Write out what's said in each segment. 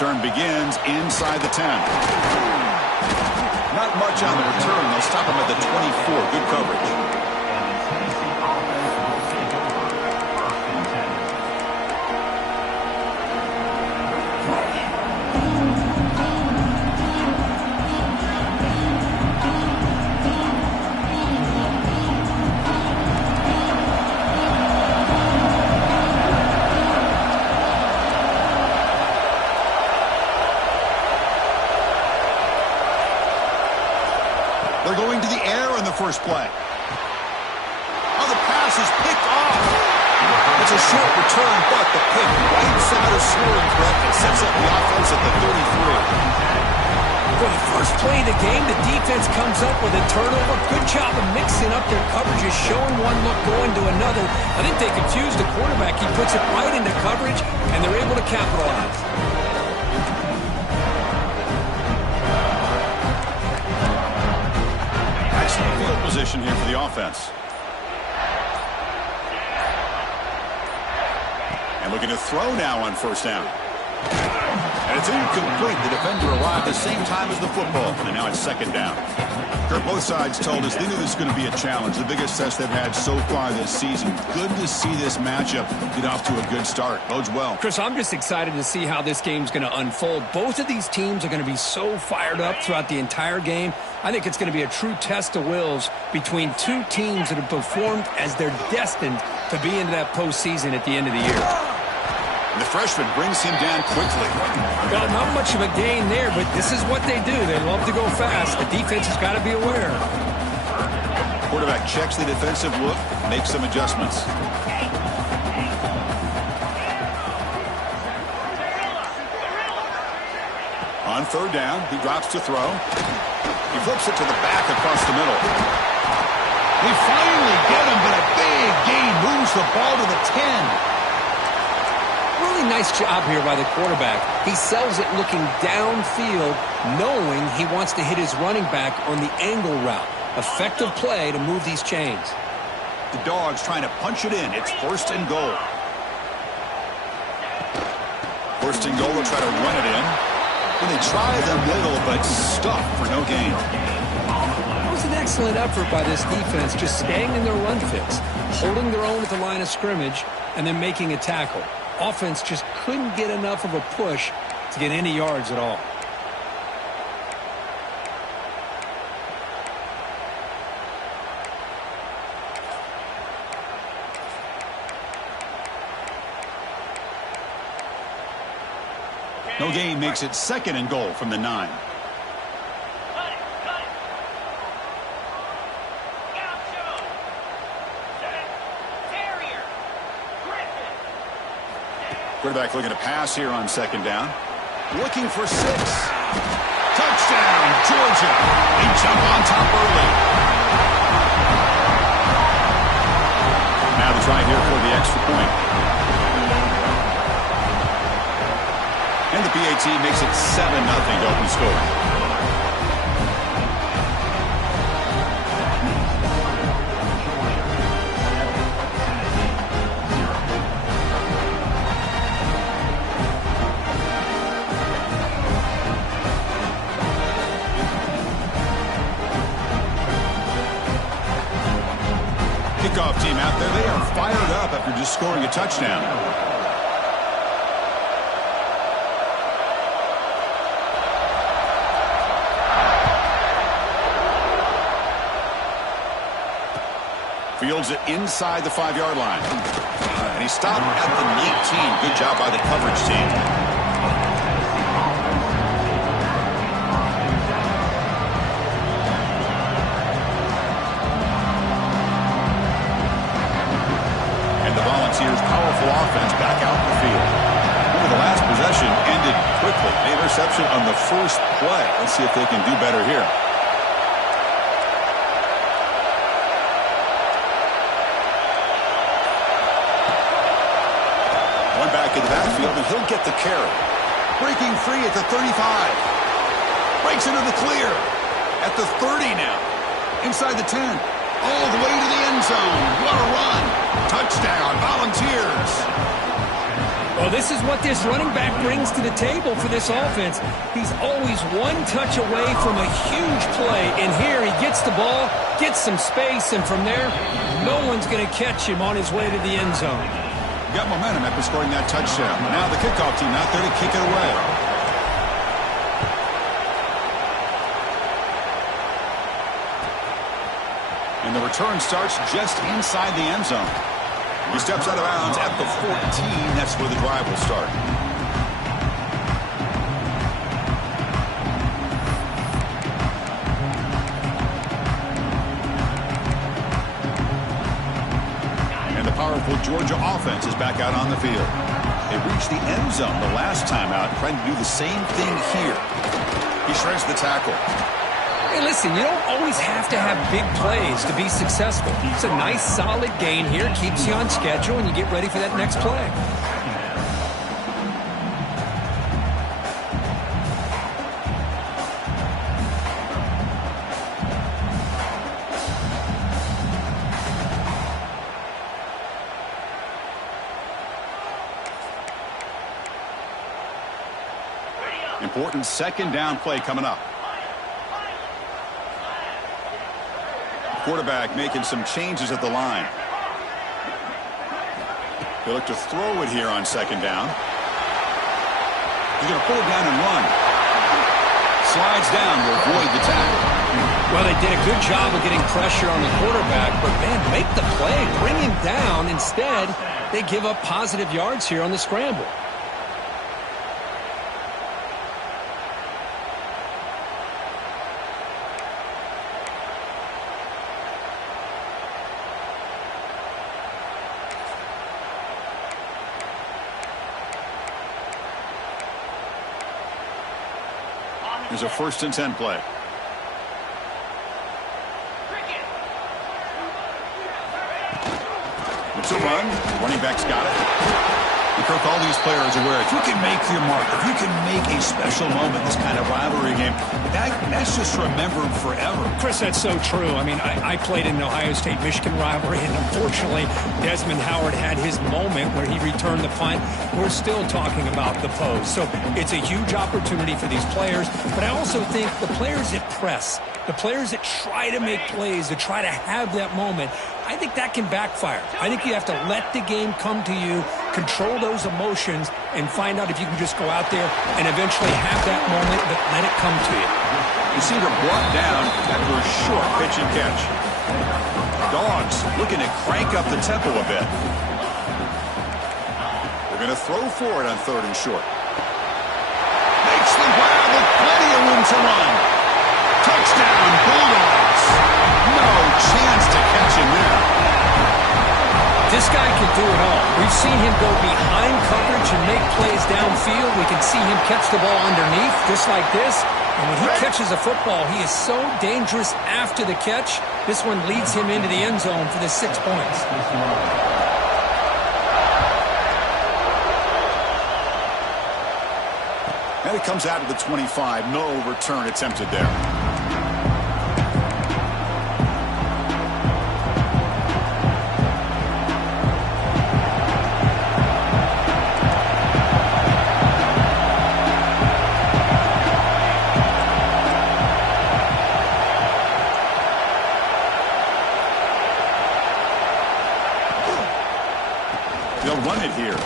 return begins inside the 10. Not much on the return. They'll stop him at the 24. Good coverage. They're going to the air in the first play. Oh, the pass is picked off. It's a short return, but the pick wipes out a scoring threat and sets up the offense at the 33. For the first play of the game, the defense comes up with a turnover. Good job of mixing up their coverages, showing one look, going to another. I think they confused the quarterback. He puts it right into coverage, and they're able to capitalize. Field position here for the offense. And looking to throw now on first down. And it's incomplete. The defender arrived the same time as the football. And now it's second down. Kurt, both sides told us they knew this was going to be a challenge. The biggest test they've had so far this season. Good to see this matchup get off to a good start. Bodes well. Chris, I'm just excited to see how this game's going to unfold. Both of these teams are going to be so fired up throughout the entire game. I think it's going to be a true test of wills between two teams that have performed as they're destined to be into that postseason at the end of the year. And the freshman brings him down quickly. Well, not much of a gain there, but this is what they do. They love to go fast. The defense has got to be aware. Quarterback checks the defensive look, makes some adjustments. On third down, he drops to throw. He flips it to the back across the middle. They finally get him, but a big gain moves the ball to the 10. Really nice job here by the quarterback. He sells it looking downfield, knowing he wants to hit his running back on the angle route. Effective play to move these chains. The Dogs trying to punch it in. It's first and goal. First and goal, they'll try to run it in. And they try the middle, but stuck for no gain. It was an excellent effort by this defense, just staying in their run fits, holding their own at the line of scrimmage, and then making a tackle. Offense just couldn't get enough of a push to get any yards at all. No gain makes it second and goal from the 9. Quarterback looking to pass here on second down. Looking for 6. Touchdown, Georgia. They jump on top early. Now the try here for the extra point. And the PAT makes it 7-0 to open scoring. Kickoff team out there, they are fired up after just scoring a touchdown. Fields it inside the 5-yard line. And he stopped at the 19. Good job by the coverage team. Powerful offense back out in the field. Remember, the last possession ended quickly. An interception on the first play. Let's see if they can do better here. One back in the backfield, and he'll get the carry. Breaking free at the 35. Breaks into the clear. At the 30 now. Inside the 10. All the way to the end zone. What a run. Touchdown, Volunteers. Well, Well, this is what this running back brings to the table for this offense. He's always one touch away from a huge play. And here he gets the ball, gets some space, and from there, no one's going to catch him on his way to the end zone. Got momentum after scoring that touchdown. Now the kickoff team out there to kick it away. And the return starts just inside the end zone. He steps out of bounds at the 14. That's where the drive will start. And the powerful Georgia offense is back out on the field. They reached the end zone the last time out, trying to do the same thing here. He shreds the tackle. Hey, listen, you don't always have to have big plays to be successful. It's a nice, solid gain here. Keeps you on schedule, and you get ready for that next play. Important second down play coming up. Quarterback making some changes at the line. He'll look to throw it here on second down. He's going to pull it down and run. Slides down to avoid the tackle. Well, they did a good job of getting pressure on the quarterback, but, man, make the play. Bring him down. Instead, they give up positive yards here on the scramble. There's a 1st and 10 play. It's a run. Running back's got it. Kirk, all these players are aware if you can make your mark, if you can make a special moment, this kind of rivalry game, that's just remembered forever. Chris, that's so true. I mean, I played in the Ohio State-Michigan rivalry, and unfortunately, Desmond Howard had his moment where he returned the punt. We're still talking about the pose. So it's a huge opportunity for these players, but I also think the players that press, the players that try to make plays, that try to have that moment, I think that can backfire. I think you have to let the game come to you, control those emotions, and find out if you can just go out there and eventually have that moment, but let it come to you. Receiver brought down after a short pitch and catch. Dogs looking to crank up the tempo a bit. They're going to throw for it on 3rd and short. Makes the grab with plenty of room to run. Touchdown, Bulldogs. No chance to catch him there. This guy can do it all. We've seen him go behind coverage and make plays downfield. We can see him catch the ball underneath, just like this. And when he catches a football, he is so dangerous after the catch. This one leads him into the end zone for the 6 points. And it comes out of the 25. No return attempted there. They'll run it here.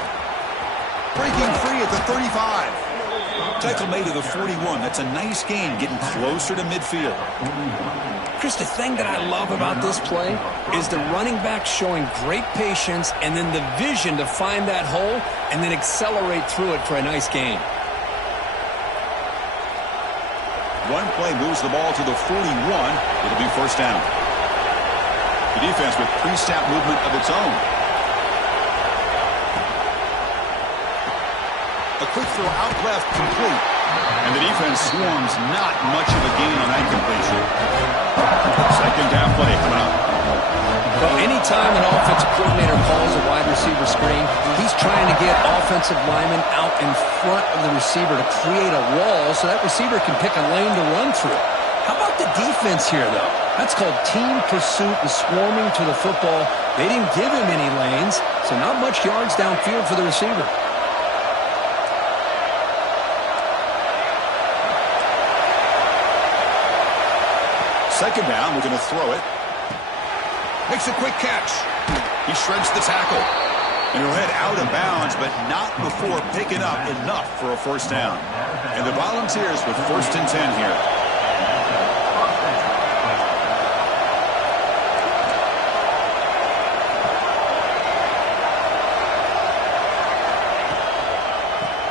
Breaking free at the 35. Tackle made to the 41. That's a nice gain, getting closer to midfield. Chris, the thing that I love about this play is the running back showing great patience and then the vision to find that hole and then accelerate through it for a nice gain. One play moves the ball to the 41. It'll be 1st down. The defense with pre-snap movement of its own. A quick throw out left, complete. And the defense swarms, not much of a gain on that completion. 2nd down play coming up. Well, anytime an offensive coordinator calls a wide receiver screen, he's trying to get offensive linemen out in front of the receiver to create a wall so that receiver can pick a lane to run through. How about the defense here, though? That's called team pursuit and swarming to the football. They didn't give him any lanes, so not much yards downfield for the receiver. second down, looking to throw it. Makes a quick catch. He shreds the tackle. And he'll head out of bounds, but not before picking up enough for a first down. And the Volunteers with 1st and 10 here.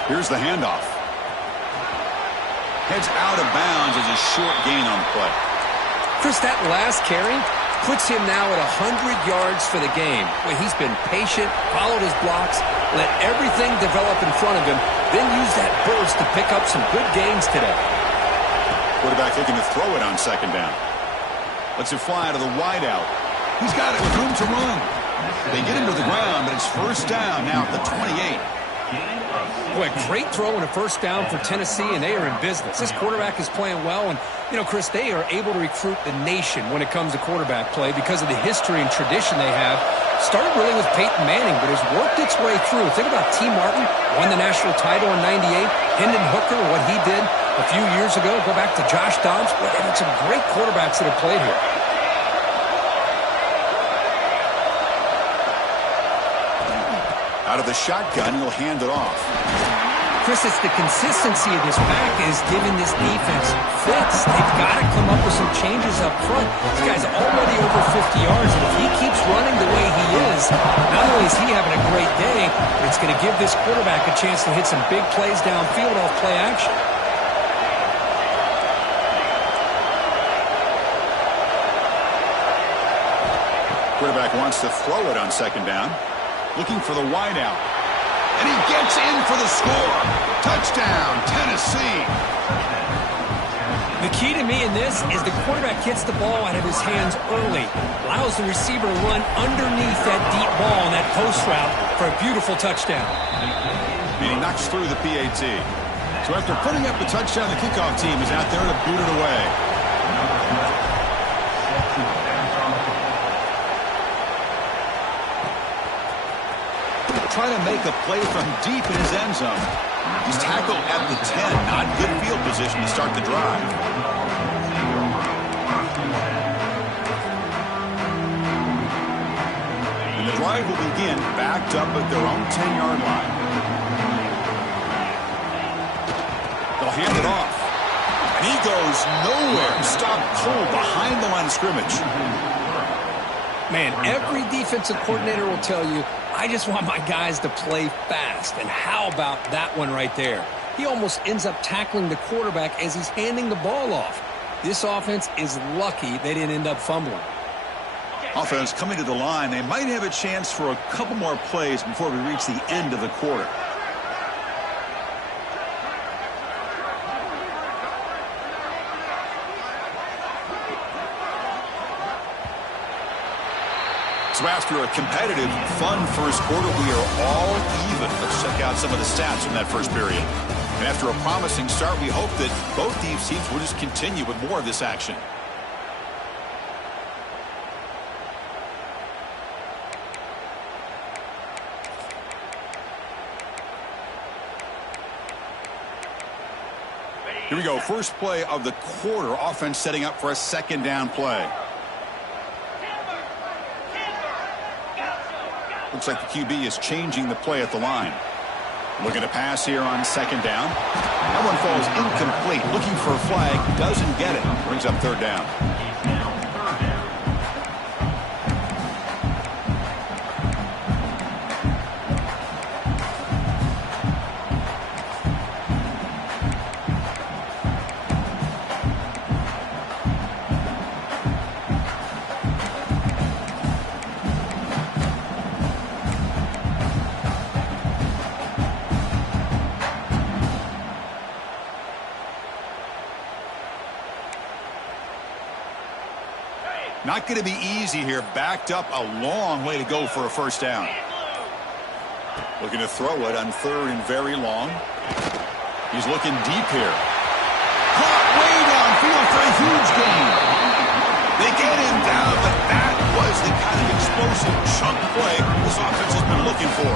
Here's the handoff. Heads out of bounds as a short gain on the play. Chris, that last carry puts him now at 100 yards for the game. Well, he's been patient, followed his blocks, let everything develop in front of him, then use that burst to pick up some good gains today. Quarterback looking to throw it on second down. Lets it fly to the wideout. He's got it with room to run. They get him to the ground, but it's first down now at the 28. Boy, great throw and a first down for Tennessee, and they are in business. This quarterback is playing well, and, you know, Chris, they are able to recruit the nation when it comes to quarterback play because of the history and tradition they have. Started really with Peyton Manning, but has worked its way through. Think about T. Martin, won the national title in '98. Hendon Hooker, what he did a few years ago. Go back to Josh Dobbs. Boy, they've had some great quarterbacks that have played here. Out of the shotgun, he'll hand it off. Chris, it's the consistency of this back is giving this defense fits. They've got to come up with some changes up front. This guy's already over 50 yards, and if he keeps running the way he is, not only is he having a great day, but it's going to give this quarterback a chance to hit some big plays downfield off play action. Quarterback wants to throw it on second down. Looking for the wideout. And he gets in for the score. Touchdown, Tennessee. The key to me in this is the quarterback gets the ball out of his hands early, allows the receiver to run underneath that deep ball on that post route for a beautiful touchdown. And he knocks through the PAT. So after putting up the touchdown, the kickoff team is out there to boot it away. Trying to make a play from deep in his end zone. He's tackled at the 10. Not good field position to start the drive. And the drive will begin backed up at their own 10-yard line. They'll hand it off. And he goes nowhere. Stopped cold behind the line of scrimmage. Man, every defensive coordinator will tell you, I just want my guys to play fast. And how about that one right there? He almost ends up tackling the quarterback as he's handing the ball off. This offense is lucky they didn't end up fumbling. Offense coming to the line. They might have a chance for a couple more plays before we reach the end of the quarter. So after a competitive, fun first quarter, we are all even. Let's check out some of the stats from that first period. And after a promising start, we hope that both these teams will just continue with more of this action. Here we go. First play of the quarter. Offense setting up for a second down play. Looks like the QB is changing the play at the line. Looking to pass here on second down. That one falls incomplete. Looking for a flag. Doesn't get it. Brings up third down. Not going to be easy here. Backed up a long way to go for a first down. Looking to throw it on third and very long. He's looking deep here. Caught way downfield for a huge gain. They get him down, but that was the kind of explosive chunk play this offense has been looking for.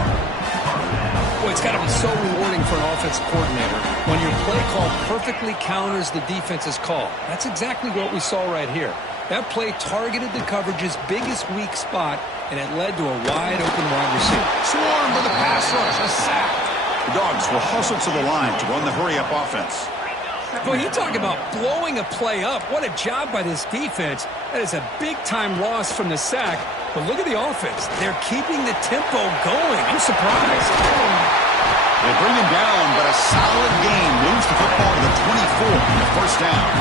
Boy, it's got to be so rewarding for an offensive coordinator when your play call perfectly counters the defense's call. That's exactly what we saw right here. That play targeted the coverage's biggest weak spot, and it led to a wide-open wide receiver. Swarm with a pass rush, a sack. The Dogs will hustle to the line to run the hurry-up offense. Boy, you talk about blowing a play up. What a job by this defense. That is a big-time loss from the sack. But look at the offense. They're keeping the tempo going. I'm surprised. They bring him down, but a solid game moves the football to the 24 in the first down.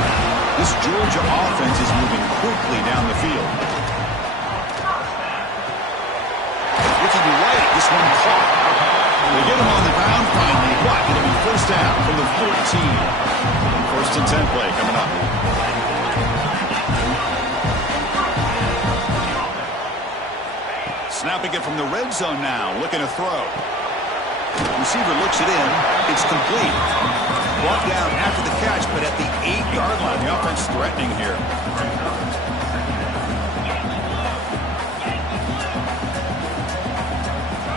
This Georgia offense is moving quickly down the field. Looking right, this one caught. They get him on the ground finally, but it'll be first down from the 14. First and 10 play coming up. Snapping it from the red zone now, looking to throw. Receiver looks it in. It's complete. Brought down after the catch, but at the 8-yard line. The offense threatening here.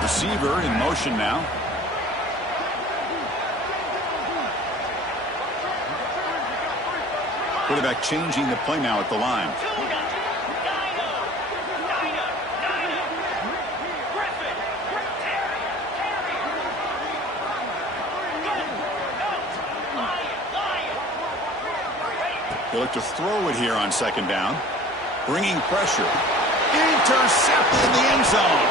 Receiver in motion now. Quarterback changing the play now at the line. They look to throw it here on second down. Bringing pressure. Intercepted in the end zone.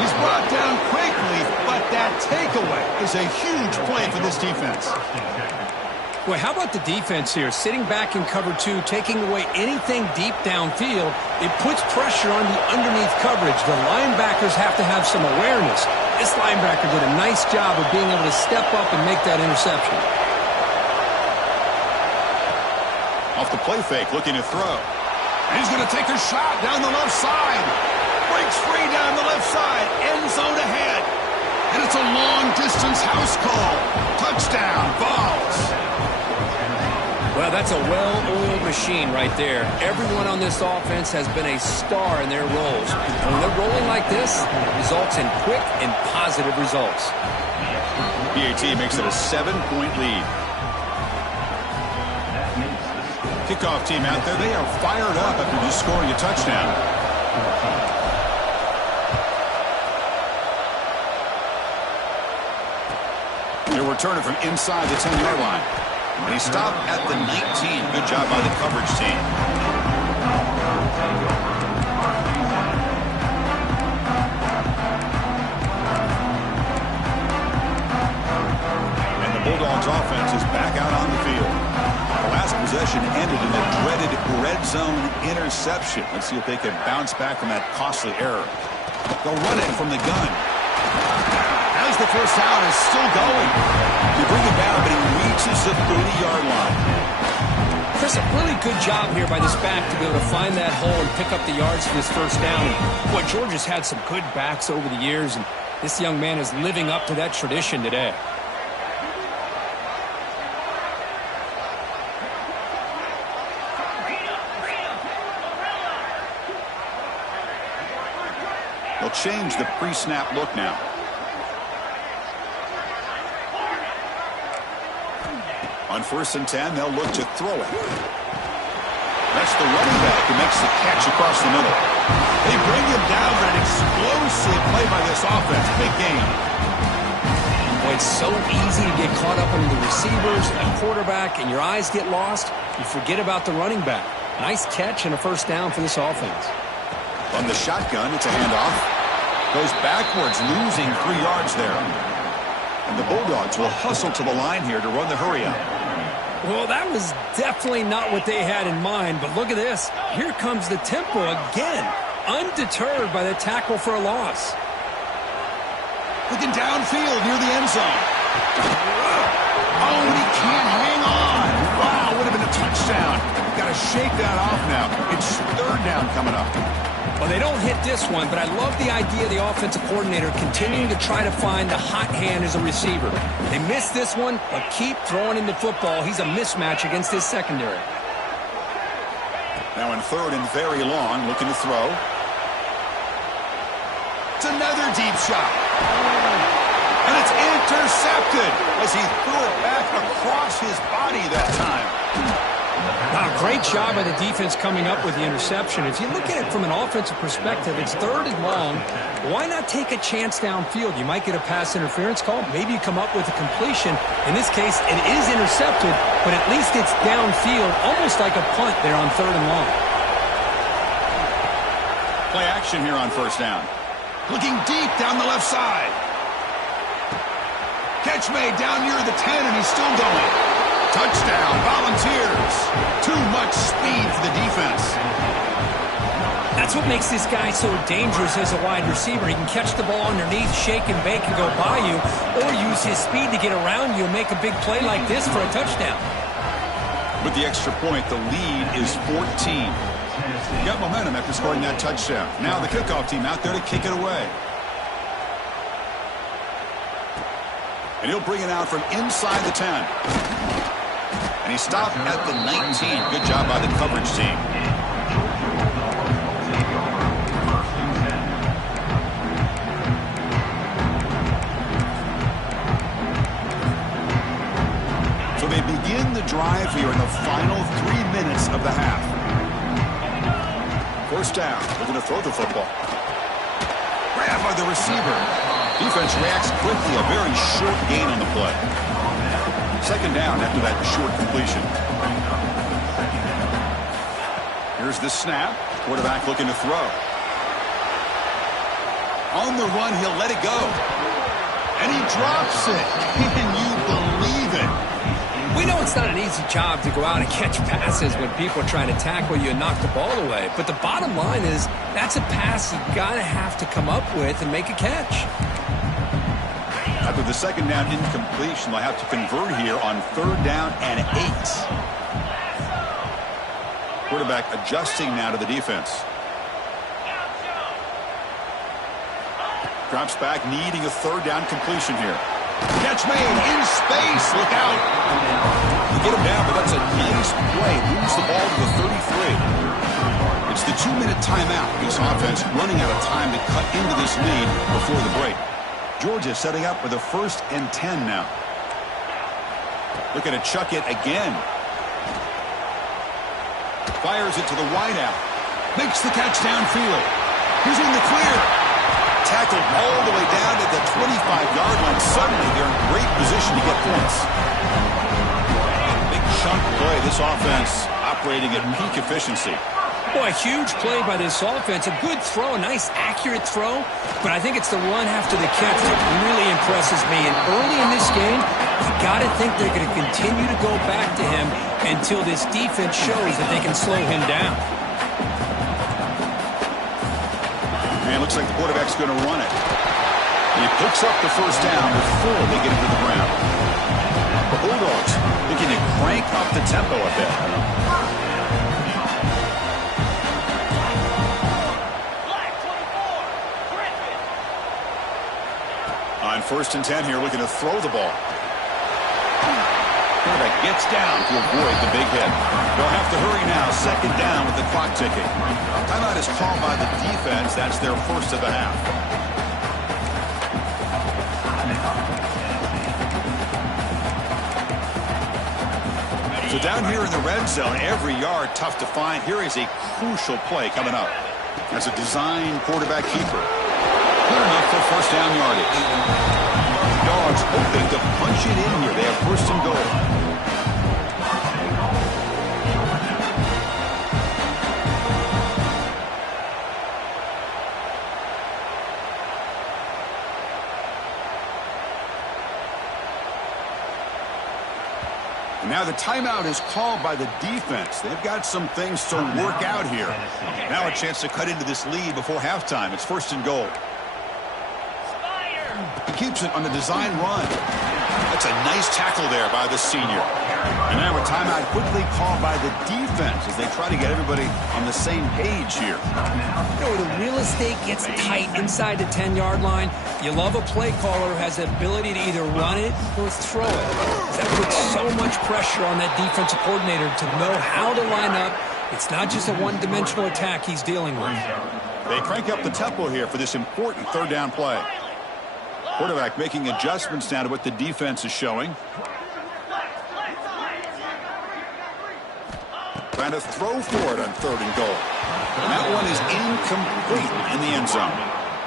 He's brought down quickly, but that takeaway is a huge play for this defense. Well, how about the defense here? Sitting back in cover two, taking away anything deep downfield. It puts pressure on the underneath coverage. The linebackers have to have some awareness. This linebacker did a nice job of being able to step up and make that interception. Off the play fake, looking to throw. And he's going to take a shot down the left side. Breaks free down the left side. End zone ahead. And it's a long-distance house call. Touchdown, Vols. Well, that's a well-oiled machine right there. Everyone on this offense has been a star in their roles. And when they're rolling like this, it results in quick and positive results. PAT makes it a 7-point lead. Kickoff team out there, they are fired up after just scoring a touchdown. They'll return it from inside the 10-yard line. And he stopped at the 19. Good job by the coverage team. And the Bulldogs offense is back out on the field. The last possession ended in a dreaded red zone interception. Let's see if they can bounce back from that costly error. They'll run it from the gun. As the first down is still going. You bring him down, but he reaches the 30-yard line. Chris, a really good job here by this back to be able to find that hole and pick up the yards for this first down. Boy, Georgia's had some good backs over the years, and this young man is living up to that tradition today. They'll change the pre-snap look now. On 1st and 10, they'll look to throw it. That's the running back who makes the catch across the middle. They bring him down, but an explosive play by this offense. Big game. Boy, it's so easy to get caught up under the receivers and the quarterback, and your eyes get lost. You forget about the running back. Nice catch and a first down for this offense. From the shotgun, it's a handoff. Goes backwards, losing 3 yards there. And the Bulldogs will hustle to the line here to run the hurry-up. Well, that was definitely not what they had in mind, but look at this. Here comes the tempo again, undeterred by the tackle for a loss. Looking downfield near the end zone. Oh, and he can't hang on. Wow, would have been a touchdown. Got to shake that off now. It's 3rd down coming up. Well, they don't hit this one, but I love the idea of the offensive coordinator continuing to try to find the hot hand as a receiver. They missed this one, but keep throwing him the football. He's a mismatch against his secondary. Now in 3rd and very long, looking to throw. It's another deep shot. And it's intercepted as he threw it back across his body that time. Wow, Great job by the defense coming up with the interception. If you look at it from an offensive perspective, it's 3rd and long. Why not take a chance downfield? You might get a pass interference call. Maybe you come up with a completion. In this case, it is intercepted, but at least it's downfield, almost like a punt there on 3rd and long. Play action here on 1st down. Looking deep down the left side. Catch made down near the 10, and he's still going. Touchdown, Volunteers. Too much speed for the defense. That's what makes this guy so dangerous as a wide receiver. He can catch the ball underneath, shake and bake, and go by you, or use his speed to get around you and make a big play like this for a touchdown. With the extra point, the lead is 14. Got momentum after scoring that touchdown. Now the kickoff team out there to kick it away. And he'll bring it out from inside the 10. And he stopped at the 19. Good job by the coverage team. So they begin the drive here in the final 3 minutes of the half. 1st down. They're going to throw the football. Grab by the receiver. Defense reacts quickly. A very short gain on the play. 2nd down after that short completion. Here's the snap. Quarterback looking to throw. On the run, he'll let it go. And he drops it. Can you believe it? We know it's not an easy job to go out and catch passes when people are trying to tackle you and knock the ball away. But the bottom line is that's a pass you gotta have to come up with and make a catch. After the 2nd down incompletion, they'll have to convert here on 3rd down and 8. Quarterback adjusting now to the defense. Drops back, needing a 3rd down completion here. Catch made in space. Look out. You get him down, but that's a nice play. Moves the ball to the 33. It's the 2-minute timeout. This offense running out of time to cut into this lead before the break. Georgia setting up for the 1st and 10 now. Looking to chuck it again. Fires it to the wideout. Makes the catch downfield. He's in the clear. Tackled all the way down to the 25-yard line. Suddenly, they're in great position to get points. Big chunk play. This offense operating at peak efficiency. Boy, a huge play by this offense. A good throw, a nice, accurate throw. But I think it's the run after the catch that really impresses me. And early in this game, you got to think they're going to continue to go back to him until this defense shows that they can slow him down. And it looks like the quarterback's going to run it. And he picks up the 1st down before they get into the ground. The Bulldogs looking to crank up the tempo a bit. On 1st and 10 here, looking to throw the ball. Quarterback gets down to avoid the big hit. They'll have to hurry now. 2nd down with the clock ticking. Timeout is called by the defense. That's their 1st of the half. So down here in the red zone, every yard tough to find. Here is a crucial play coming up. As a design quarterback keeper. Good enough for 1st down yardage. Dogs hoping to punch it in here. They have 1st and goal. Now the timeout is called by the defense. They've got some things to work out here. Now a chance to cut into this lead before halftime. It's 1st and goal. He keeps it on the design run. That's a nice tackle there by the senior. And now a timeout quickly called by the defense as they try to get everybody on the same page here. You know, the real estate gets tight inside the 10-yard line. You love a play caller who has the ability to either run it or throw it. That puts so much pressure on that defensive coordinator to know how to line up. It's not just a one-dimensional attack he's dealing with. They crank up the tempo here for this important 3rd down play. Quarterback making adjustments now to what the defense is showing. Trying to throw for it on 3rd and goal. And that one is incomplete in the end zone.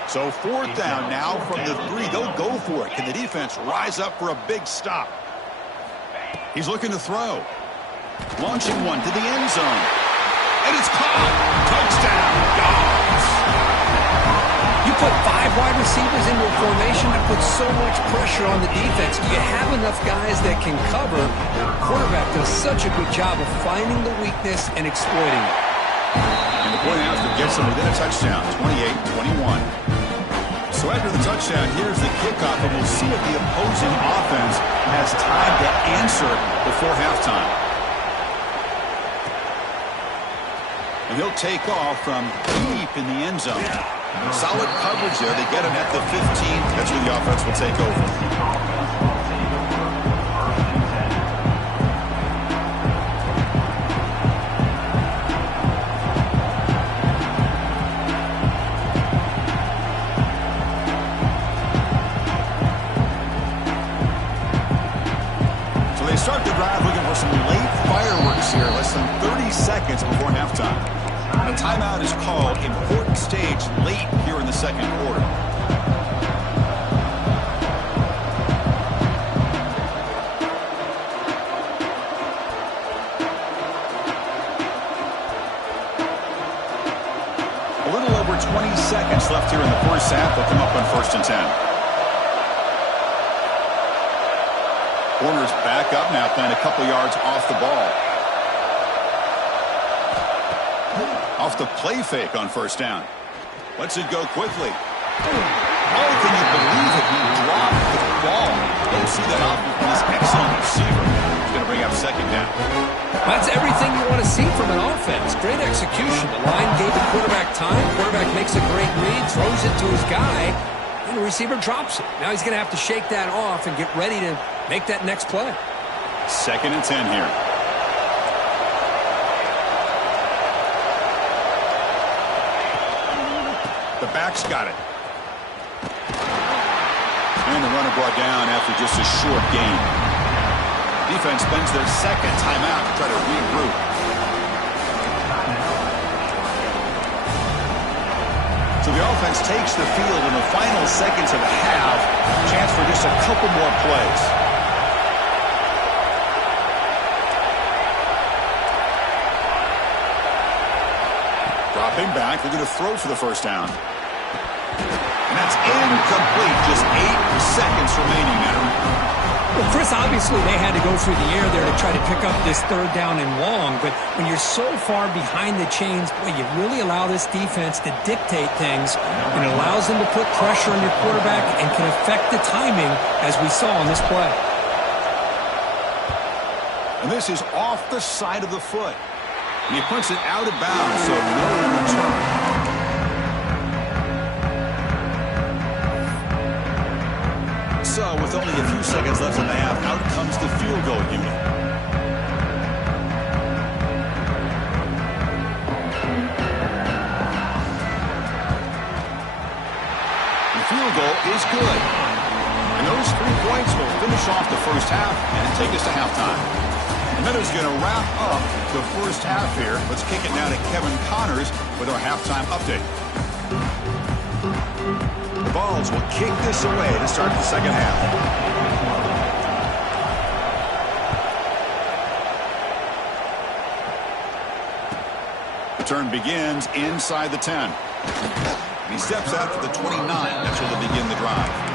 So 4th down now from the 3. They'll go for it. Can the defense rise up for a big stop? He's looking to throw. Launching one to the end zone. And it's caught. Touchdown. Dogs. You put 5 wide receivers into a formation that puts so much pressure on the defense. Do you have enough guys that can cover? The quarterback does such a good job of finding the weakness and exploiting it. And the point after gets them within a touchdown, 28-21. So after the touchdown, here's the kickoff, and we'll see if the opposing offense has time to answer before halftime. And he'll take off from deep in the end zone. Solid coverage there. They get him at the 15. That's where the offense will take over. Start the drive looking for some late fireworks here, less than 30 seconds before halftime. A timeout is called, important stage late here in the 2nd quarter. A little over 20 seconds left here in the 1st half. They'll come up on 1st and 10. Corner's back up now, playing a couple yards off the ball. Off the play fake on 1st down. Lets it go quickly. Oh, can you believe it? He dropped the ball. Don't see that off from this excellent receiver. He's going to bring up 2nd down. That's everything you want to see from an offense. Great execution. The line gave the quarterback time. Quarterback makes a great read, throws it to his guy, and the receiver drops it. Now he's going to have to shake that off and get ready to make that next play. 2nd and 10 here. The back's got it. And the runner brought down after just a short gain. Defense spends their 2nd timeout to try to regroup. So the offense takes the field in the final seconds of the half. Chance for just a couple more plays. Dropping back, they're going to throw for the 1st down. And that's incomplete. Just 8 seconds remaining now. Well, Chris, obviously they had to go through the air there to try to pick up this 3rd down and long, but when you're so far behind the chains, boy, you really allow this defense to dictate things, and it allows them to put pressure on your quarterback and can affect the timing, as we saw on this play. And this is off the side of the foot. And he puts it out of bounds, so no return. So, with only a few seconds left in the half, out comes the field goal unit. The field goal is good. And those 3 points will finish off the 1st half and take us to halftime. And that is going to wrap up the 1st half here. Let's kick it now to Kevin Connors with our halftime update. The Vols will kick this away to start the 2nd half. The turn begins inside the 10. And he steps out to the 29. That's where they begin the drive.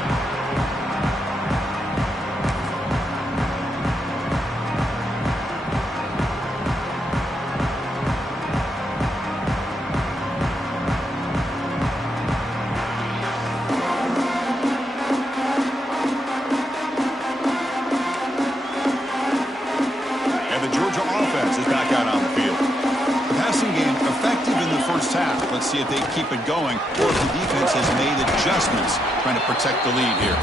Let's see if they keep it going, or if the defense has made adjustments trying to protect the lead here.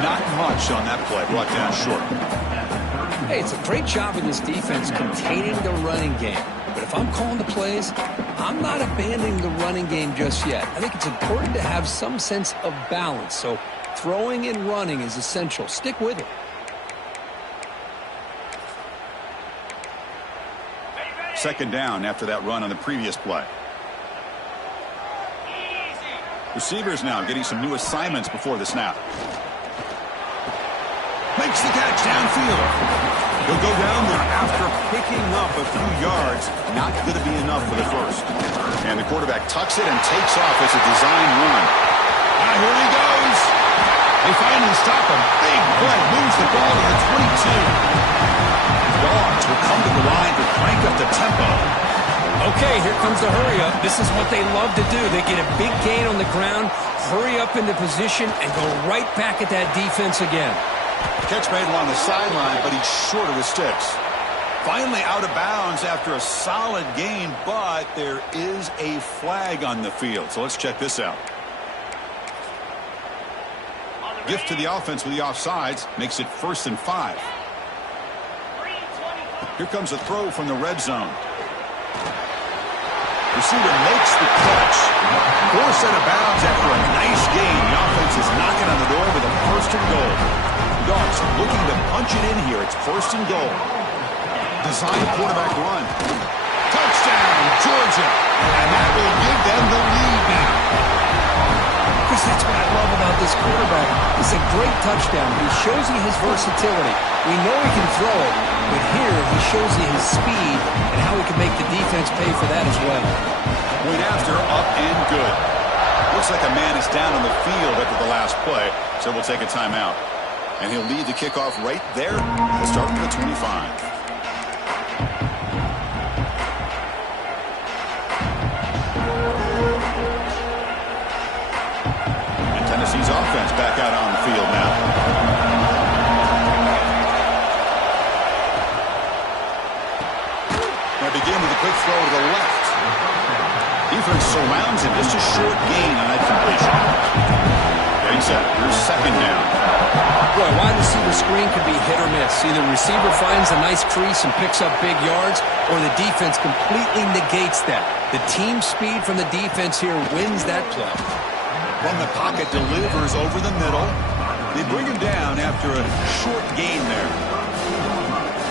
Not much on that play, brought down short. Hey, it's a great job of this defense containing the running game. But if I'm calling the plays, I'm not abandoning the running game just yet. I think it's important to have some sense of balance. So throwing and running is essential. Stick with it. Second down after that run on the previous play. Receivers now getting some new assignments before the snap. Makes the catch downfield. He'll go down there after picking up a few yards. Not going to be enough for the first. And the quarterback tucks it and takes off. It's a design run. Here he goes. They finally stop him. Big play. Moves the ball to the 22. Dogs will come to the line to crank up the tempo. Okay, here comes the hurry up. This is what they love to do. They get a big gain on the ground, hurry up into position, and go right back at that defense again. Catch made along the sideline, but he's short of his sticks. Finally out of bounds after a solid gain, but there is a flag on the field. So let's check this out. Gift to the offense with the offsides makes it 1st and 5. Here comes a throw from the red zone. Receiver makes the catch. Forced out of bounds after a nice gain. The offense is knocking on the door with a 1st and goal. Dogs looking to punch it in here. It's 1st and goal. Design quarterback run. Touchdown, Georgia. And that will give them the lead now. Chris, that's what I love about this quarterback. It's a great touchdown. He shows you his versatility. We know he can throw it, but here he shows you his speed and how he can make the defense pay for that as well. Point after, up and good. Looks like a man is down on the field after the last play, so we'll take a timeout. And he'll lead the kickoff right there. We'll start with the 25. Tennessee's offense back out on the field now. They begin with a quick throw to the left. Defense surrounds him. Just a short gain on that completion. Getting set. Here's 2nd down. Boy, wide receiver screen could be hit or miss. Either receiver finds a nice crease and picks up big yards, or the defense completely negates that. The team speed from the defense here wins that play. From the pocket, delivers over the middle. They bring him down after a short gain there.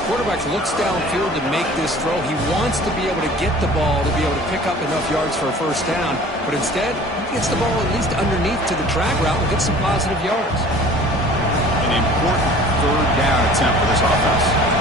Quarterback looks downfield to make this throw. He wants to be able to get the ball to be able to pick up enough yards for a 1st down, but instead, he gets the ball at least underneath to the drag route and gets some positive yards. An important 3rd down attempt for this offense.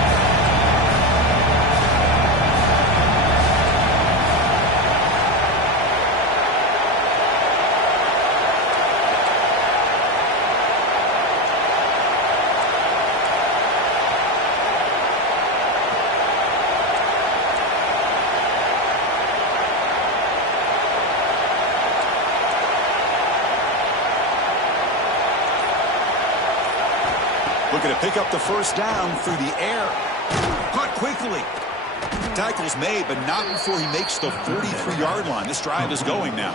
Looking to pick up the 1st down through the air. Caught quickly. Tackle's made, but not before he makes the 43-yard line. This drive is going now.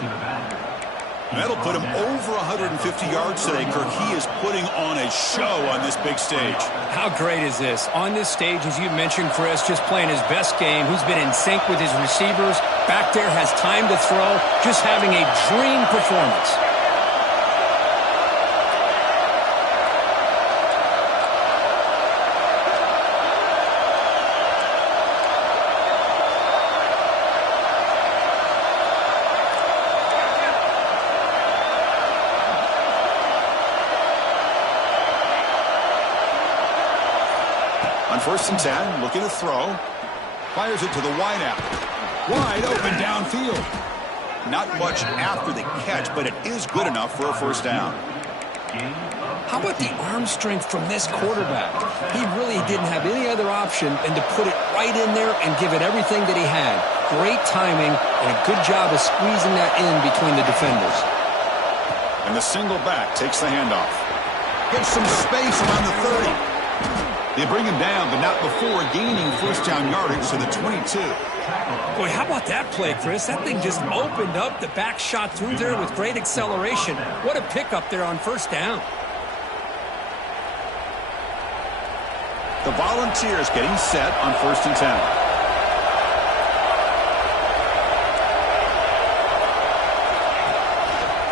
That'll put him over 150 yards today, Kirk. He is putting on a show on this big stage. How great is this? On this stage, as you mentioned, Chris, just playing his best game. He's been in sync with his receivers. Back there, has time to throw. Just having a dream performance. On 1st and 10, looking to throw. Fires it to the wideout. Wide open downfield. Not much after the catch, but it is good enough for a 1st down. How about the arm strength from this quarterback? He really didn't have any other option than to put it right in there and give it everything that he had. Great timing and a good job of squeezing that in between the defenders. And the single back takes the handoff. Gets some space around the 30. They bring him down, but not before gaining 1st down yardage to the 22. Boy, how about that play, Chris? That thing just opened up. The back shot through there with great acceleration. What a pickup there on 1st down. The Volunteers getting set on 1st and 10.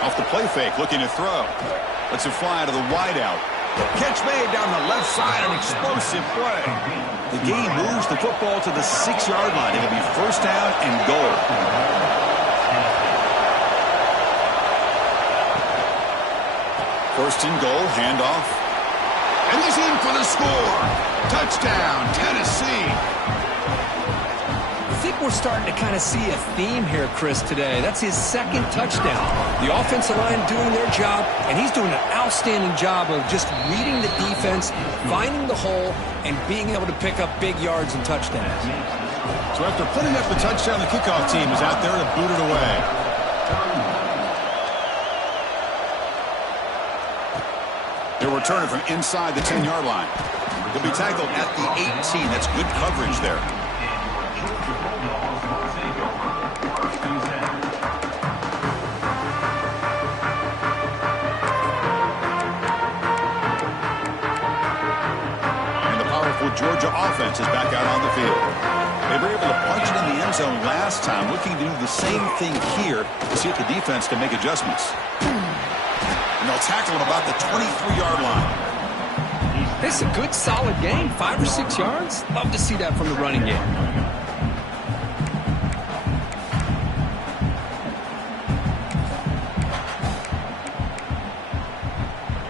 Off the play fake, looking to throw. Lets it fly to the wideout. Catch made down the left side, an explosive play. The game moves the football to the 6-yard line. It'll be first down and goal. First and goal, handoff. And he's in for the score. Touchdown, Tennessee. I think we're starting to kind of see a theme here, Chris, today. That's his second touchdown. The offensive line doing their job, and he's doing an outstanding job of just reading the defense, finding the hole, and being able to pick up big yards and touchdowns. So after putting up the touchdown, the kickoff team is out there to boot it away. They'll return it from inside the 10-yard line. He'll be tackled at the 18. That's good coverage there. Georgia offense is back out on the field. They were able to punch it in the end zone last time, looking to do the same thing here to see if the defense can make adjustments. And they'll tackle him about the 23-yard line. This is a good, solid game. 5 or 6 yards. Love to see that from the running game.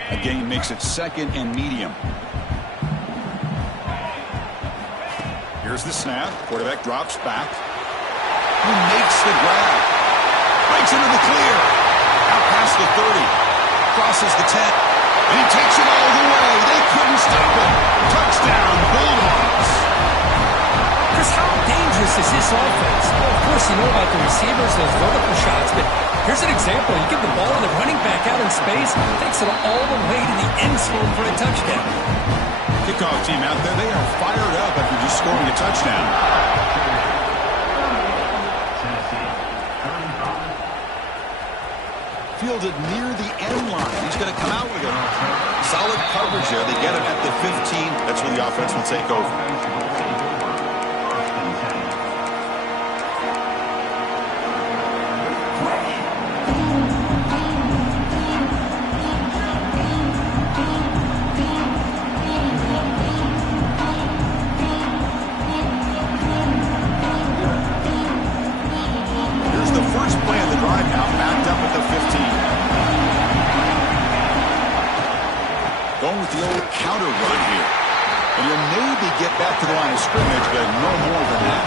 The game makes it second and medium. Here's the snap. Quarterback drops back. He makes the grab. Breaks into the clear. Out past the 30. Crosses the 10. And he takes it all the way. They couldn't stop him. Touchdown, Bulldogs. Chris, how dangerous is this offense? Well, of course, you know about the receivers, those vertical shots, but here's an example. You give the ball to the running back out in space, takes it all the way to the end zone for a touchdown. Kickoff team out there, they are fired up after just scoring a touchdown. Fielded near the end line. He's going to come out with it. Solid coverage there. They get it at the 15. That's when the offense will take over. Going with the old counter run here. And he'll maybe get back to the line of scrimmage, but no more than that.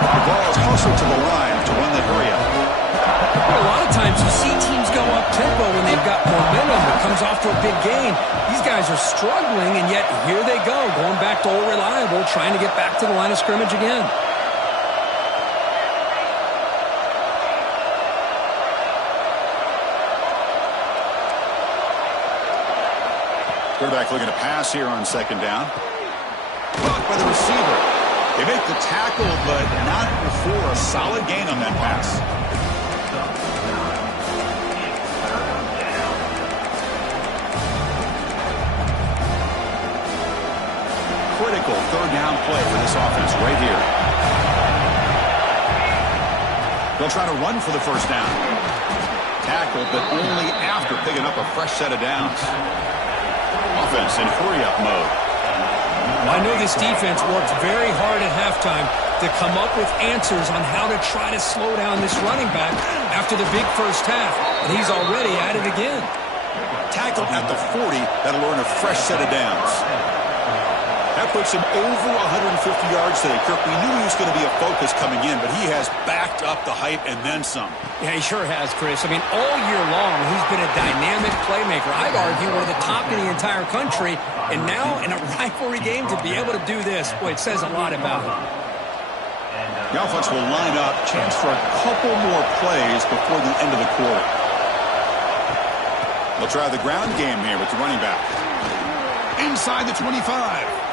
The ball is hustled to the line to run that area. Well, a lot of times you see teams go up-tempo when they've got momentum that comes off to a big gain. These guys are struggling, and yet here they go, going back to old reliable, trying to get back to the line of scrimmage again. Quarterback looking to pass here on second down. Caught by the receiver. They make the tackle, but not before a solid gain on that pass. Critical third down play for this offense right here. They'll try to run for the first down. Tackled, but only after picking up a fresh set of downs. Offense in hurry-up mode. I know this defense worked very hard at halftime to come up with answers on how to try to slow down this running back after the big first half, and he's already at it again. Tackled at the 40. That'll earn a fresh set of downs. That puts him over 150 yards today. Kirk, we knew he was going to be a focus coming in, but he has backed up the hype and then some. Yeah, he sure has, Chris. I mean, all year long, he's been a dynamic playmaker. I'd argue one of the top in the entire country, and now in a rivalry game to be able to do this, boy, it says a lot about him. The offense will line up. Chance for a couple more plays before the end of the quarter. They'll try the ground game here with the running back. Inside the 25.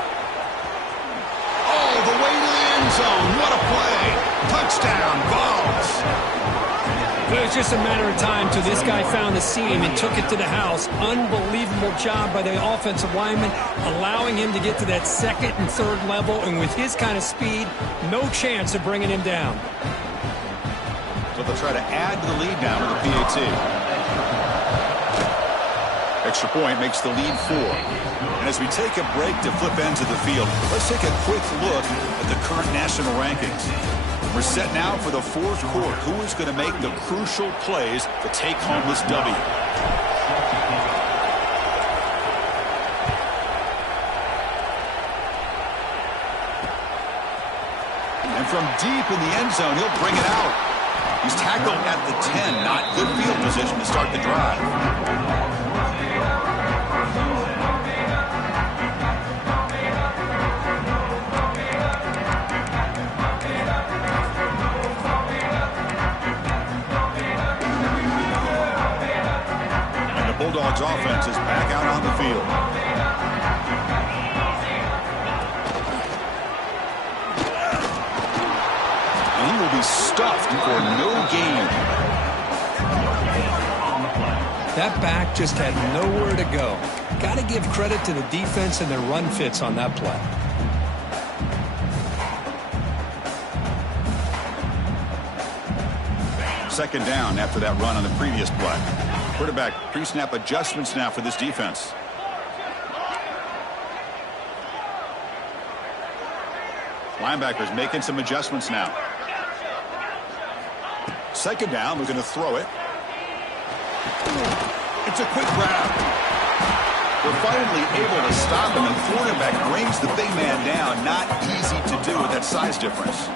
All the way to the end zone. What a play. Touchdown, Vols. It was just a matter of time till this guy found the seam and took it to the house. Unbelievable job by the offensive lineman, allowing him to get to that second and third level, and with his kind of speed, no chance of bringing him down. So they'll try to add to the lead now with the PAT. extra point makes the lead 4. And as we take a break to flip ends of the field, let's take a quick look at the current national rankings. We're set now for the fourth quarter. Who is going to make the crucial plays to take home this W? And from deep in the end zone, he'll bring it out. He's tackled at the 10. Not good field position to start the drive. And the Bulldogs offense is back out on the field. He will be stuffed for no gain. That back just had nowhere to go. Got to give credit to the defense and their run fits on that play. Second down after that run on the previous play. Quarterback pre-snap adjustments now for this defense. Linebackers making some adjustments now. Second down, we're going to throw it. It's a quick grab. We're finally able to stop him, and the quarterback brings the big man down. Not easy to do with that size difference.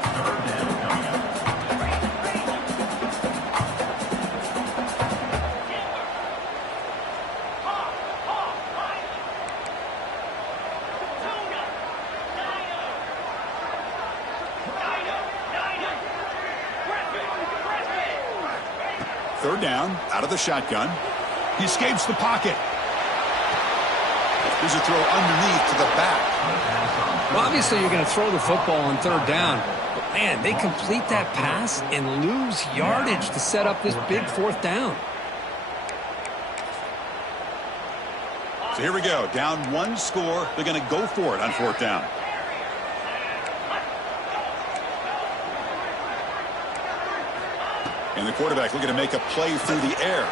Third down, out of the shotgun. He escapes the pocket. There's a throw underneath to the back. Well, obviously you're going to throw the football on third down. But, man, they complete that pass and lose yardage to set up this big fourth down. So here we go. Down one score. They're going to go for it on fourth down. And the quarterback looking to make a play through the air.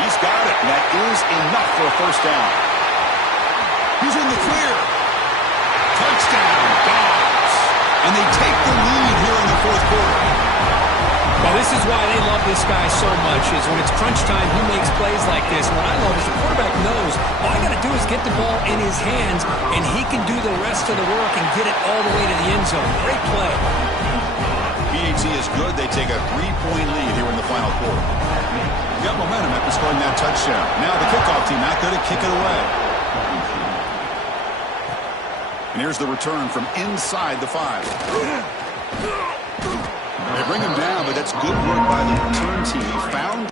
He's got it, and that is enough for a first down. He's in the clear. Touchdown, Dogs. And they take the lead here in the fourth quarter. Well, this is why they love this guy so much, is when it's crunch time, he makes plays like this. What I love is the quarterback knows all I got to do is get the ball in his hands, and he can do the rest of the work and get it all the way to the end zone. Great play. BAT is good. They take a 3-point lead here in the final quarter. Got momentum after scoring that touchdown. Now the kickoff team out there to kick it away. And here's the return from inside the 5. They bring him down, but that's good work by the return team. He found...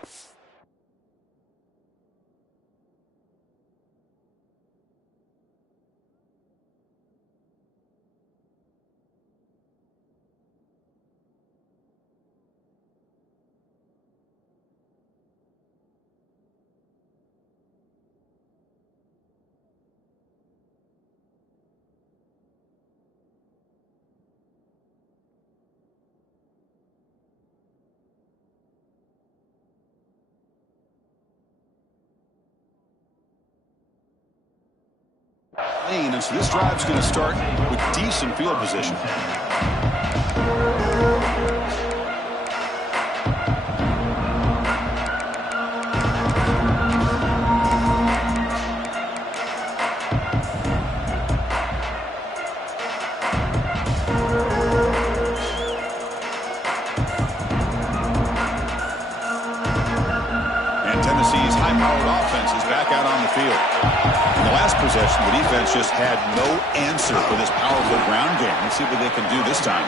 And so this drive's going to start with decent field position. And Tennessee's high-powered offense is back out on the field. In the last possession, the defense just had no answer for this powerful ground game. Let's see what they can do this time.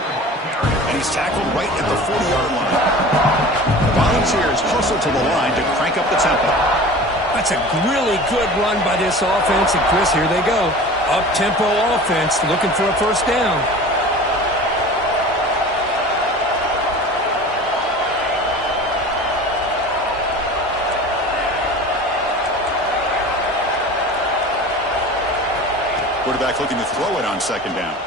And he's tackled right at the 40-yard line. The Volunteers hustle to the line to crank up the tempo. That's a really good run by this offense. And, Chris, here they go. Up-tempo offense looking for a first down. Quarterback looking to throw it on second down.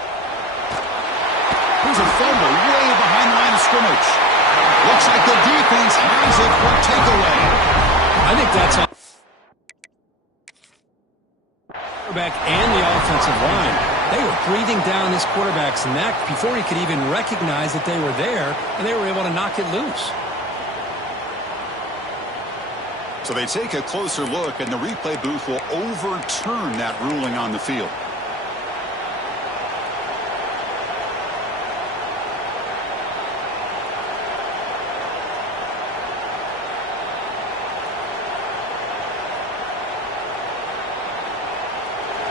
Here's a fumble way behind the line of scrimmage. Looks like the defense has it for a takeaway. I think that's quarterback and the offensive line. They were breathing down this quarterback's neck before he could even recognize that they were there, and they were able to knock it loose. So they take a closer look, and the replay booth will overturn that ruling on the field.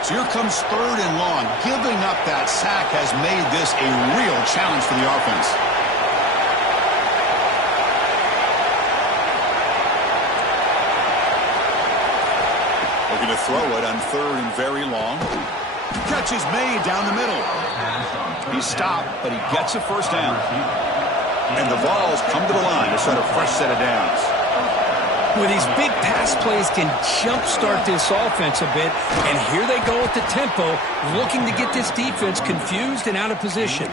So here comes 3rd and long. Giving up that sack has made this a real challenge for the offense. Looking to throw it on 3rd and very long. Catch is made down the middle. He's stopped, but he gets a first down. And the Vols come to the line to start a fresh set of downs. Well, these big pass plays can jumpstart this offense a bit, and here they go at the tempo, looking to get this defense confused and out of position.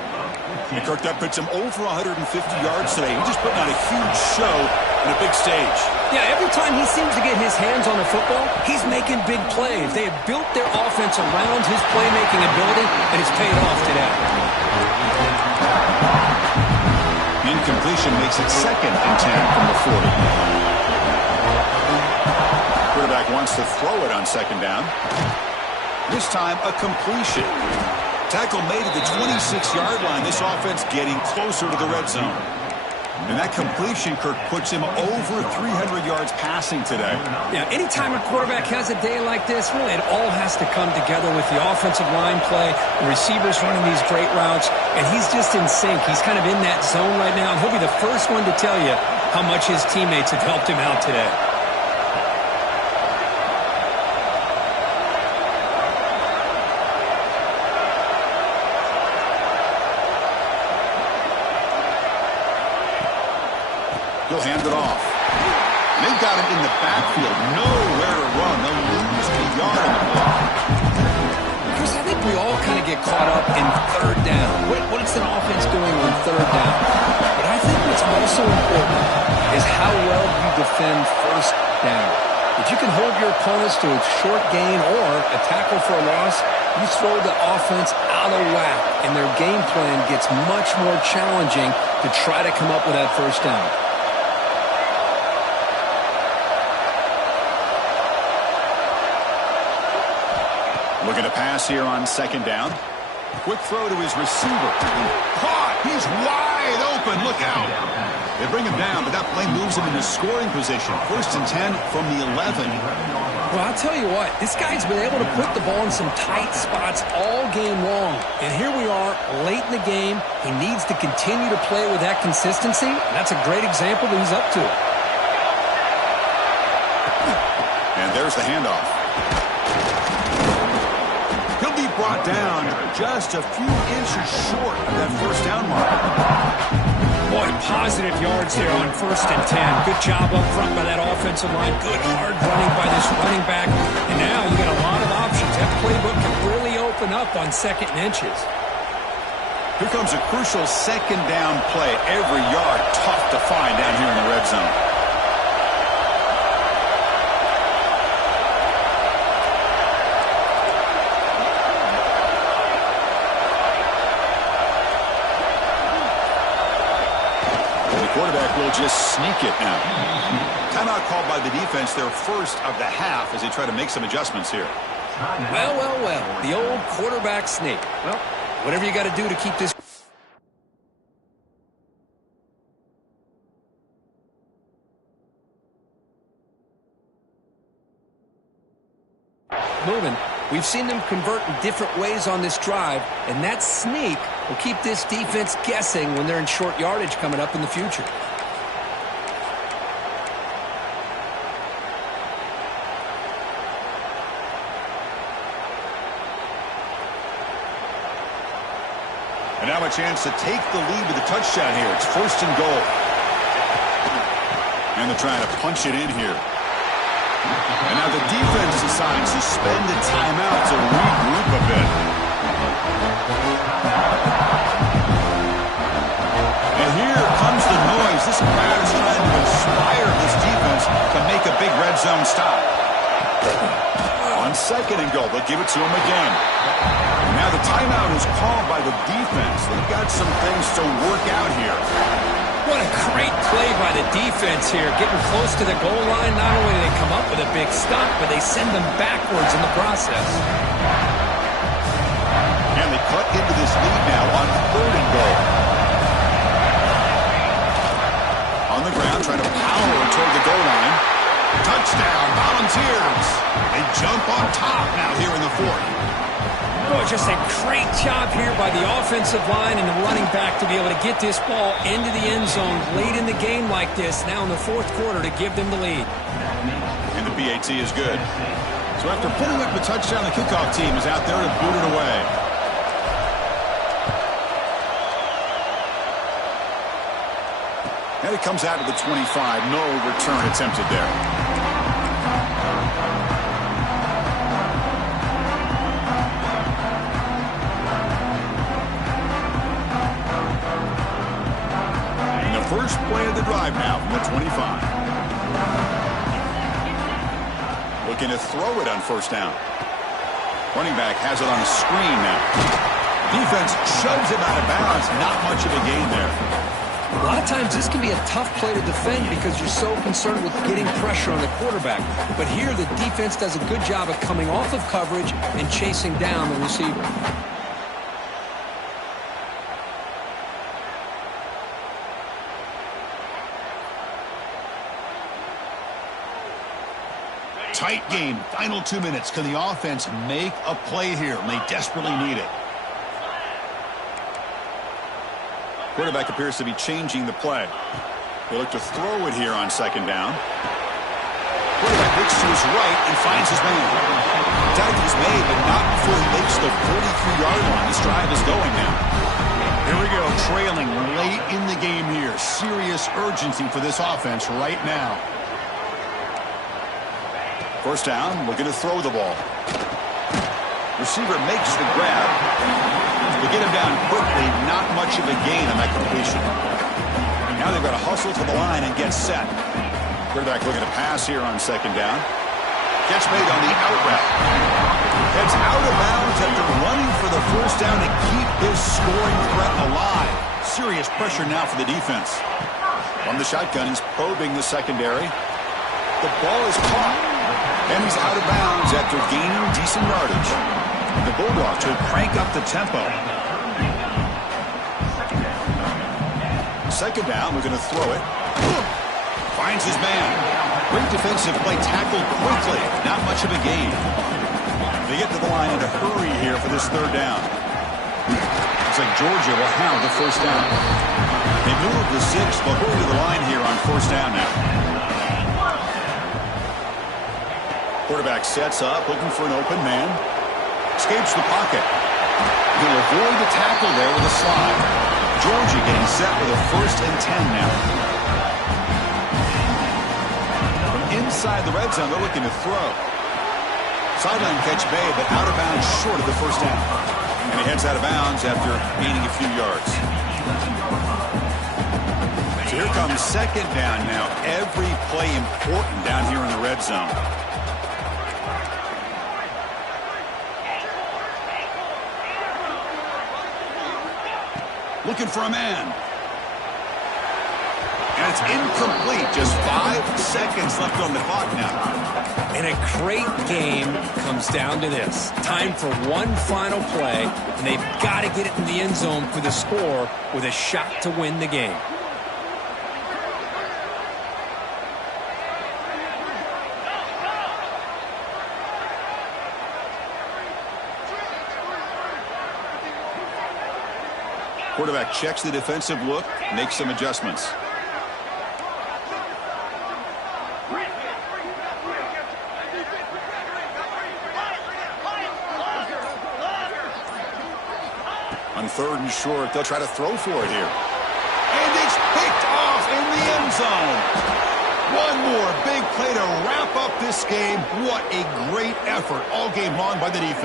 And Kirk, that puts him over 150 yards today. He's just putting on a huge show on a big stage. Yeah, every time he seems to get his hands on the football, he's making big plays. They have built their offense around his playmaking ability, and it's paid off today. Incompletion makes it 2nd and 10 from the 40. Quarterback wants to throw it on 2nd down. This time, a completion. Tackle made at the 26-yard line. This offense getting closer to the red zone. And that completion, Kirk, puts him over 300 yards passing today. Yeah, anytime a quarterback has a day like this, really it all has to come together with the offensive line play, the receivers running these great routes, and he's just in sync. He's kind of in that zone right now, and he'll be the first one to tell you how much his teammates have helped him out today. He'll hand it off. They've got it in the backfield. Nowhere to run. They'll lose a yard on the play. Chris, I think we all kind of get caught up in 3rd down. What is an offense doing on 3rd down? But I think what's also important is how well you defend 1st down. If you can hold your opponents to a short gain or a tackle for a loss, you throw the offense out of whack, and their game plan gets much more challenging to try to come up with that 1st down. Looking to pass here on 2nd down. Quick throw to his receiver. Caught! He's wide open. Look out. They bring him down, but that play moves him into scoring position. 1st and 10 from the 11. Well, I'll tell you what. This guy's been able to put the ball in some tight spots all game long. And here we are, late in the game. He needs to continue to play with that consistency. And that's a great example that he's up to it. And there's the handoff. Brought down just a few inches short of that 1st down mark. Boy, positive yards there on 1st and 10. Good job up front by that offensive line. Good hard running by this running back. And now you got a lot of options. That playbook can really open up on 2nd and inches. Here comes a crucial 2nd down play. Every yard tough to find down here in the red zone. Quarterback will just sneak it now. Timeout called by the defense, their 1st of the half, as they try to make some adjustments here. Well. The old quarterback sneak. Well, whatever you got to do to keep this moving. We've seen them convert in different ways on this drive, and that sneak will keep this defense guessing when they're in short yardage coming up in the future. And now a chance to take the lead with a touchdown here. It's 1st and goal. And they're trying to punch it in here. And now the defense decides to spend a timeout to regroup a bit. And here comes the noise. This crowd is trying to inspire this defense to make a big red zone stop. On second and goal, they'll give it to him again. Now the timeout is called by the defense. They've got some things to work out here. What a great play by the defense here. Getting close to the goal line, not only do they come up with a big stop, but they send them backwards in the process. And they cut into this lead now on third and goal. On the ground, trying to power toward the goal line. Touchdown, Volunteers. They jump on top now here in the fourth. Oh, just a great job here by the offensive line and the running back to be able to get this ball into the end zone late in the game like this, now in the fourth quarter, to give them the lead. And the PAT is good. So after putting up the touchdown, the kickoff team is out there to boot it away. And it comes out to the 25. No return attempted there. And the first play of the drive now from the 25. Looking to throw it on first down. Running back has it on a screen now. Defense shoves him out of bounds. Not much of a gain there. A lot of times this can be a tough play to defend because you're so concerned with getting pressure on the quarterback. But here the defense does a good job of coming off of coverage and chasing down the receiver. Tight game. Final 2 minutes. Can the offense make a play here? And they desperately need it. Quarterback appears to be changing the play. They look to throw it here on second down. Quarterback looks to his right and finds his man. Tackle is made, but not before he makes the 43-yard line. This drive is going now. Here we go, trailing late in the game here. Serious urgency for this offense right now. First down, looking to throw the ball. Receiver makes the grab. They get him down quickly, not much of a gain on that completion. Now they've got to hustle to the line and get set. Quarterback looking to pass here on second down. Catch made on the out route. Heads out of bounds after running for the first down to keep his scoring threat alive. Serious pressure now for the defense. From the shotgun, he's probing the secondary. The ball is caught. And he's out of bounds after gaining decent yardage. The Bulldogs will crank up the tempo. Second down, we're going to throw it. Finds his man. Great defensive play, tackled quickly. Not much of a gain. They get to the line in a hurry here for this third down. Looks like Georgia will have the first down. They move the 6, but hurry to the line here on first down now. Quarterback sets up, looking for an open man. Escapes the pocket. He'll avoid the tackle there with a slide. Georgia getting set with a 1st and 10 now. From inside the red zone, they're looking to throw. Sideline catch made, but out of bounds short of the first down. And he heads out of bounds after gaining a few yards. So here comes second down now. Every play important down here in the red zone. Looking for a man. And it's incomplete. Just 5 seconds left on the clock now. And a great game comes down to this. Time for one final play, and they've got to get it in the end zone for the score with a shot to win the game. Quarterback checks the defensive look, makes some adjustments. On third and short, they'll try to throw for it here. And it's picked off in the end zone. One more big play to wrap up this game. What a great effort all game long by the defense.